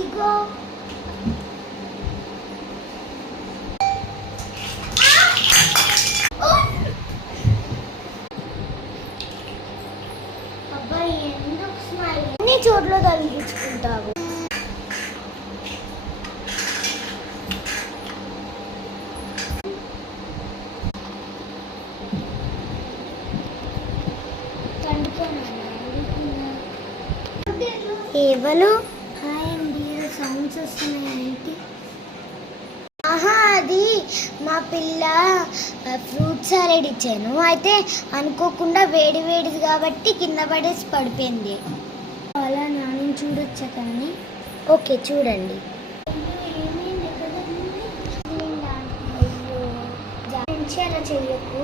ఇదిగో అబ్బాయి ఎందుకు స్మైల్ అన్ని చోట్ల తగిలించుకుంటావు. ఎవరు హాయ్ అండి సౌండ్స్ వస్తున్నాయి. ఆహా అది మా పిల్ల ఫ్రూట్ సాలెడ్ ఇచ్చాను, అయితే అనుకోకుండా వేడి వేడిది కాబట్టి కింద పడేసి పడిపోయింది. అలా నాని చూడొచ్చా? కానీ ఓకే చూడండి. అలా చెయ్యకు.